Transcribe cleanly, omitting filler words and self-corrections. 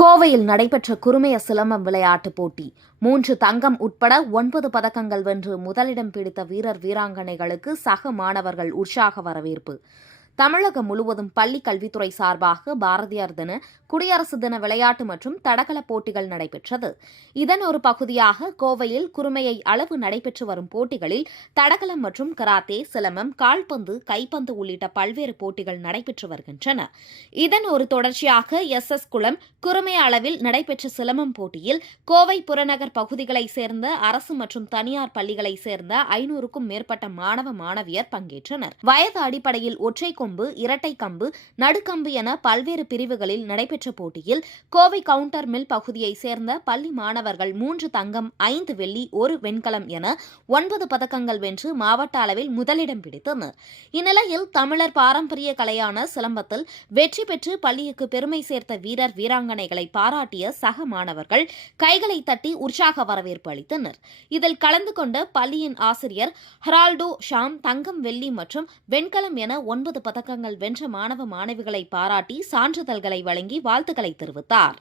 கோவையில் நடைபெற்ற குருமைய சிலம்பம் விளையாட்டுப் போட்டி 3 தங்கம் உட்பட 9 பதக்கங்கள் வென்று முதலிடம் பிடித்த வீரர் வீராங்கனைகளுக்கு சக மாணவர்கள் உற்சாக வரவேற்பு. தமிழகம் முழுவதும் பள்ளிக் கல்வித்துறை சார்பாக பாரதியார் தின, குடியரசு தின விளையாட்டு மற்றும் தடகள போட்டிகள் நடைபெற்றது. இதன் ஒரு பகுதியாக கோவையில் குருமையை அளவு நடைபெற்று வரும் போட்டிகளில் தடகளம் மற்றும் கராத்தே, சிலம்பம், கால்பந்து, கைப்பந்து உள்ளிட்ட பல்வேறு போட்டிகள் நடைபெற்று வருகின்றன. இதன் ஒரு தொடர்ச்சியாக SS குளம் குருமை அளவில் நடைபெற்ற சிலம்பம் போட்டியில் கோவை புறநகர் பகுதிகளைச் சேர்ந்த அரசு மற்றும் தனியார் பள்ளிகளைச் சேர்ந்த 500க்கும் மேற்பட்ட மாணவ மாணவியர் பங்கேற்றனர். வயது அடிப்படையில் ஒற்றை கொம்பு, இரட்டை கம்பு, நடுக்கம்பு என பல்வேறு பிரிவுகளில் நடைபெற்ற போட்டியில் கோவை கவுண்டர் மில் பகுதியைச் சேர்ந்த பள்ளி மாணவர்கள் 3 தங்கம், 5 வெள்ளி, 1 வெண்கலம் என 9 பதக்கங்கள் வென்று மாவட்ட அளவில் முதலிடம் பிடித்தனர். இந்நிலையில் தமிழர் பாரம்பரிய கலையான சிலம்பத்தில் வெற்றி பெற்று பள்ளிக்கு பெருமை சேர்த்த வீரர் வீராங்கனைகளை பாராட்டிய சக மாணவர்கள் கைகளை தட்டி உற்சாக வரவேற்பு அளித்தனர். இதில் கலந்து கொண்ட பள்ளியின் ஆசிரியர் ஹெரால்டோ ஷாம் தங்கம், வெள்ளி மற்றும் வெண்கலம் என 9 பதக்கங்கள் வென்ற மாணவ மாணவிகளை பாராட்டி சான்றிதழ்களை வழங்கி வாழ்த்துக்களை தெரிவித்தார்.